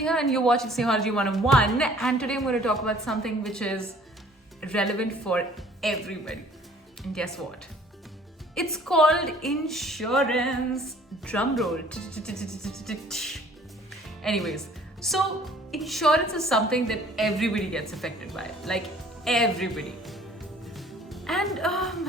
Sneha and you're watching Snehaji 101, and today I'm going to talk about something which is relevant for everybody. And guess what? It's called insurance. Drum roll. Anyways, so insurance is something that everybody gets affected by, like everybody. And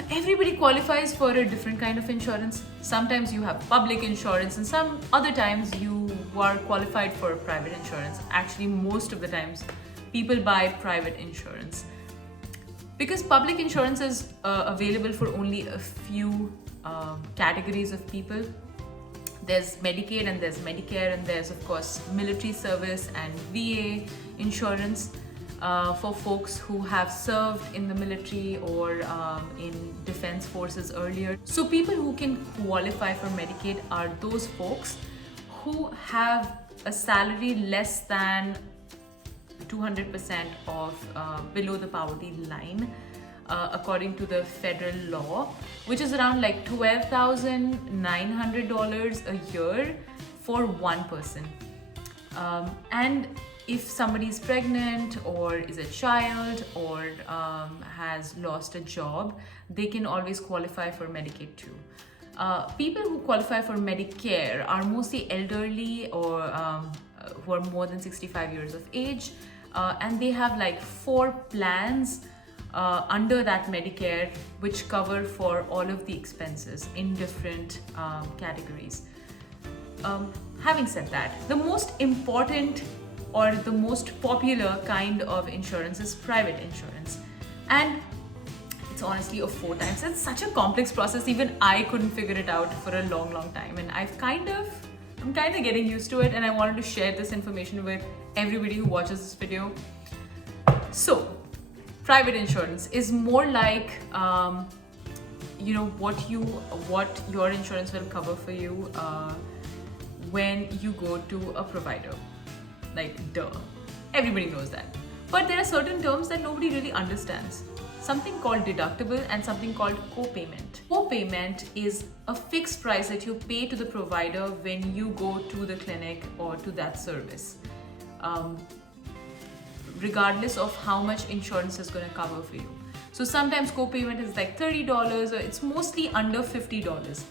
everybody qualifies for a different kind of insurance. Sometimes you have public insurance, and some other times you are qualified for private insurance. Actually, most of the times, people buy private insurance because public insurance is available for only a few categories of people. There's Medicaid and there's Medicare, and there's of course military service and VA insurance. For folks who have served in the military or in defense forces earlier. So people who can qualify for Medicaid are those folks who have a salary less than 200% of below the poverty line, according to the federal law, which is around like $12,900 a year for one person. And if somebody is pregnant or is a child or has lost a job, they can always qualify for Medicaid too. People who qualify for Medicare are mostly elderly or who are more than 65 years of age, and they have like 4 plans under that Medicare which cover for all of the expenses in different categories. Having said that, the most important or the most popular kind of insurance is private insurance, and it's honestly of 4 times. It's such a complex process, even I couldn't figure it out for a long time, and I'm kind of getting used to it, and I wanted to share this information with everybody who watches this video. So private insurance is more like what your insurance will cover for you when you go to a provider. Like, duh. Everybody knows that. But there are certain terms that nobody really understands. Something called deductible and something called co-payment. Co-payment is a fixed price that you pay to the provider when you go to the clinic or to that service, regardless of how much insurance is going to cover for you. So sometimes co-payment is like $30 or it's mostly under $50.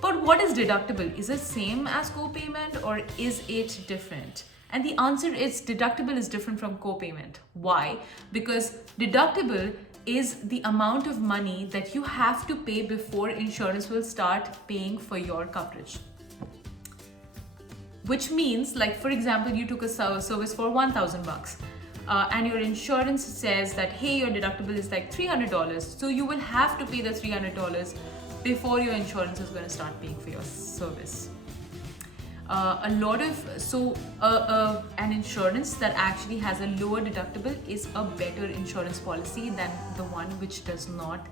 But what is deductible? Is it same as co-payment or is it different? And the answer is deductible is different from co-payment. Why? Because deductible is the amount of money that you have to pay before insurance will start paying for your coverage. Which means, like for example, you took a service for $1,000 and your insurance says that, hey, your deductible is like $300. So you will have to pay the $300 before your insurance is going to start paying for your service. An insurance that actually has a lower deductible is a better insurance policy than the one which does not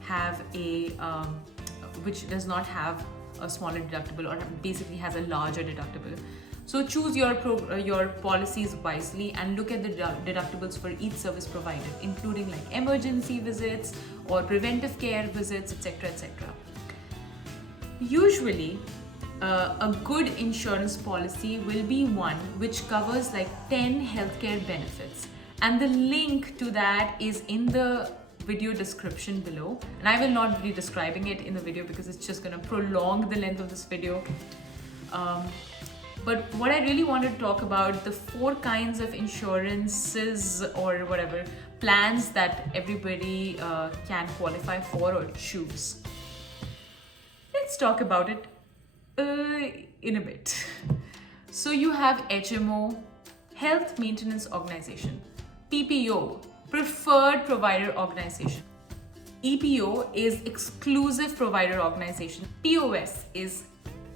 have a smaller deductible or basically has a larger deductible. So choose your policies wisely and look at the deductibles for each service provided, including like emergency visits or preventive care visits, etc., etc. Usually, a good insurance policy will be one which covers like 10 healthcare benefits, and the link to that is in the video description below, and I will not be describing it in the video because it's just going to prolong the length of this video. But what I really want to talk about, the 4 kinds of insurances or whatever plans that everybody can qualify for or choose. Let's talk about it in a bit. So you have HMO, Health Maintenance Organization, PPO, Preferred Provider Organization, EPO is Exclusive Provider Organization, POS is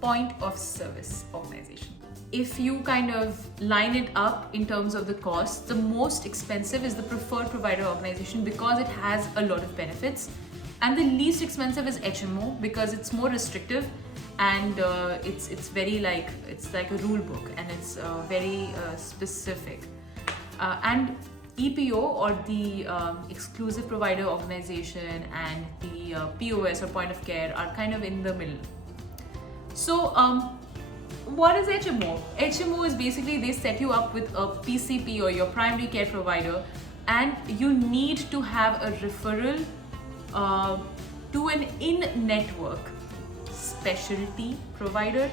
Point of Service Organization. If you kind of line it up in terms of the cost, the most expensive is the Preferred Provider Organization because it has a lot of benefits, and the least expensive is HMO because it's more restrictive and it's very like, it's like a rule book and it's very specific. And EPO or the Exclusive Provider Organization and the POS or Point of Care are kind of in the middle. So what is HMO? HMO is basically they set you up with a PCP or your primary care provider, and you need to have a referral to an in-network specialty provider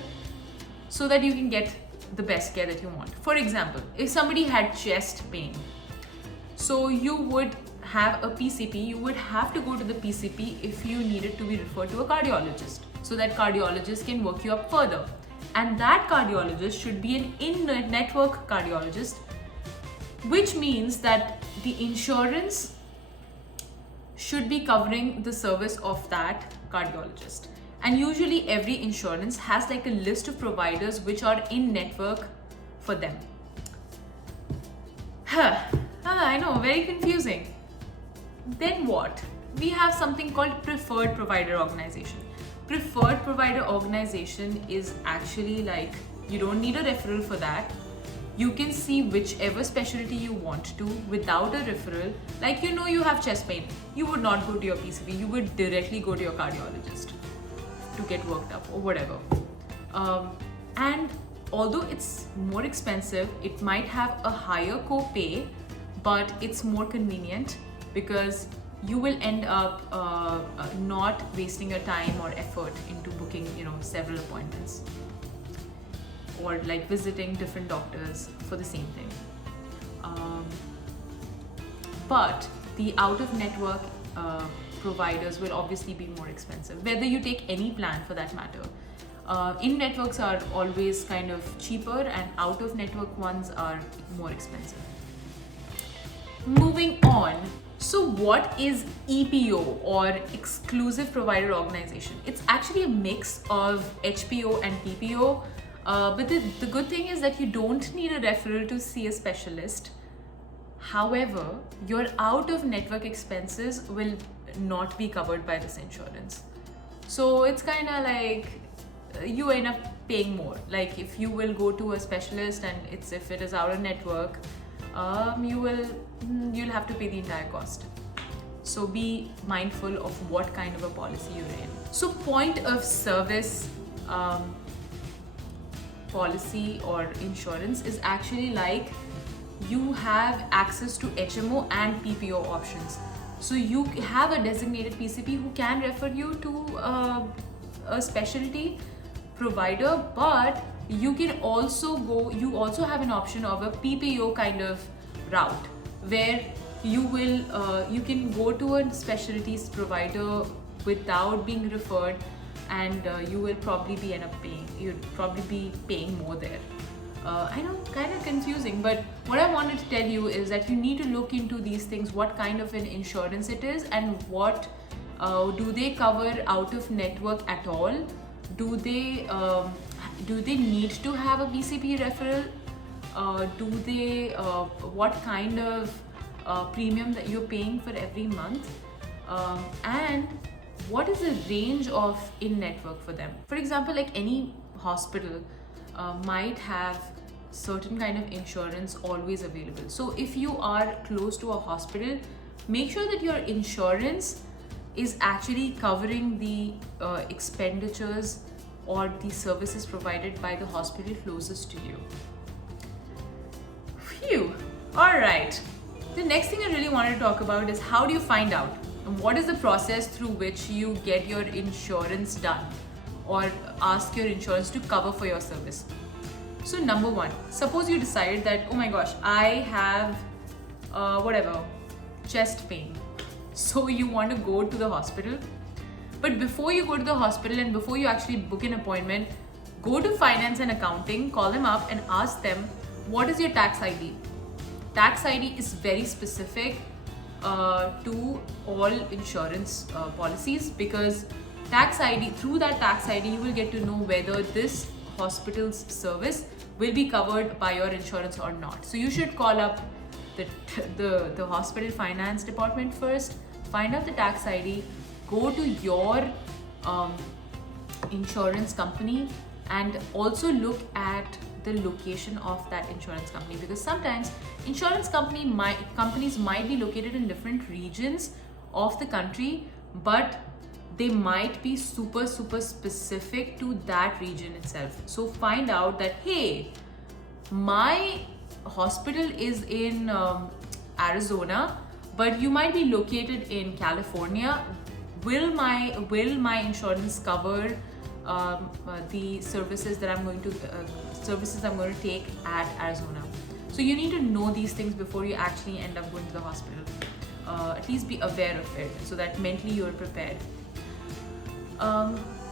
so that you can get the best care that you want. For example, if somebody had chest pain, so you would have a PCP, you would have to go to the PCP if you needed to be referred to a cardiologist, so that cardiologist can work you up further. And that cardiologist should be an in-network cardiologist, which means that the insurance should be covering the service of that cardiologist. And usually every insurance has like a list of providers which are in network for them. I know, very confusing. Then what? We have something called preferred provider organization. Preferred provider organization is actually like, you don't need a referral for that. You can see whichever specialty you want to without a referral. Like, you know, you have chest pain, you would not go to your PCP, you would directly go to your cardiologist to get worked up or whatever. And although it's more expensive, it might have a higher co-pay, but it's more convenient because you will end up not wasting your time or effort into booking, several appointments or like visiting different doctors for the same thing. But the out-of-network providers will obviously be more expensive, whether you take any plan for that matter. In-networks are always kind of cheaper and out-of-network ones are more expensive. Moving on. So what is EPO or exclusive provider organization? It's actually a mix of HPO and PPO. But the good thing is that you don't need a referral to see a specialist. However, your out-of-network expenses will not be covered by this insurance. So it's kind of like you end up paying more. Like if you will go to a specialist and if it is out-of-network, you'll have to pay the entire cost. So be mindful of what kind of a policy you're in. So point of service policy or insurance is actually like you have access to HMO and PPO options. So you have a designated PCP who can refer you to a specialty provider, but you also have an option of a PPO kind of route where you can go to a specialties provider without being referred, and you will probably you'd probably be paying more there. I know, kind of confusing, but what I wanted to tell you is that you need to look into these things, what kind of an insurance it is, and what do they cover out of network at all? Do they need to have a PCP referral? What kind of premium that you're paying for every month? And what is the range of in-network for them? For example, like any hospital might have certain kind of insurance always available. So if you are close to a hospital, make sure that your insurance is actually covering the expenditures or the services provided by the hospital closest to you. Phew. All right. The next thing I really wanted to talk about is how do you find out? And what is the process through which you get your insurance done or ask your insurance to cover for your service? So number one, suppose you decide that, oh my gosh, I have chest pain. So you want to go to the hospital. But before you go to the hospital and before you actually book an appointment, go to finance and accounting, call them up and ask them, what is your tax ID? Tax ID is very specific to all insurance policies, because through that tax ID, you will get to know whether this hospital's service will be covered by your insurance or not. So you should call up the hospital finance department first, find out the tax ID, go to your insurance company, and also look at the location of that insurance company, because sometimes insurance companies might be located in different regions of the country, but they might be super specific to that region itself. So find out that, hey, my hospital is in Arizona, but you might be located in California. Will my insurance cover the services that I'm going to take at Arizona? So you need to know these things before you actually end up going to the hospital. At least be aware of it so that mentally you're prepared.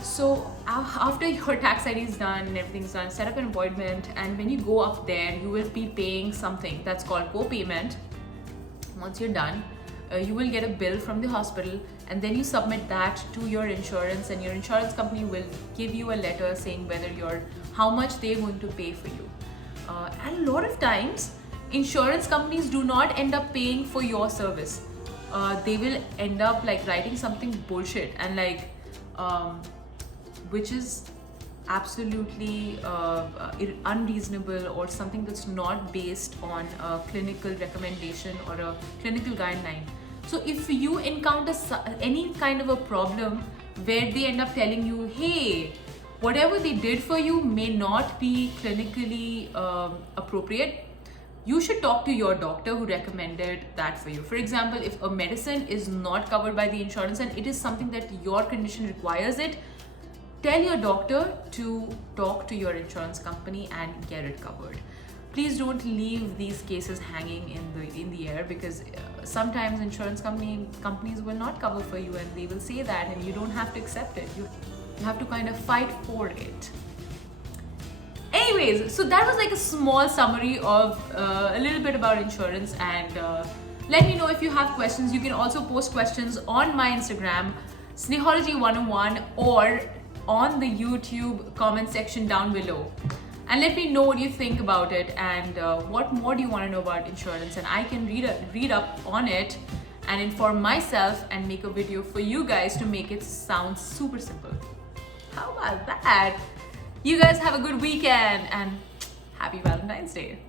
So after your tax ID is done and everything's done, set up an appointment, and when you go up there, you will be paying something that's called co-payment. Once you're done, you will get a bill from the hospital, and then you submit that to your insurance, and your insurance company will give you a letter saying how much they're going to pay for you. And a lot of times, insurance companies do not end up paying for your service. They will end up like writing something bullshit and which is absolutely unreasonable, or something that's not based on a clinical recommendation or a clinical guideline. So if you encounter any kind of a problem where they end up telling you, hey, whatever they did for you may not be clinically appropriate, you should talk to your doctor who recommended that for you. For example, if a medicine is not covered by the insurance and it is something that your condition requires it, tell your doctor to talk to your insurance company and get it covered. Please don't leave these cases hanging in the air, because sometimes insurance companies will not cover for you, and they will say that, and you don't have to accept it. You have to kind of fight for it. Anyways, so that was like a small summary of a little bit about insurance, and let me know if you have questions. You can also post questions on my Instagram, Snehology101, or on the YouTube comment section down below. And let me know what you think about it, and what more do you want to know about insurance, and I can read up on it and inform myself and make a video for you guys to make it sound super simple. How about that? You guys have a good weekend, and happy Valentine's Day.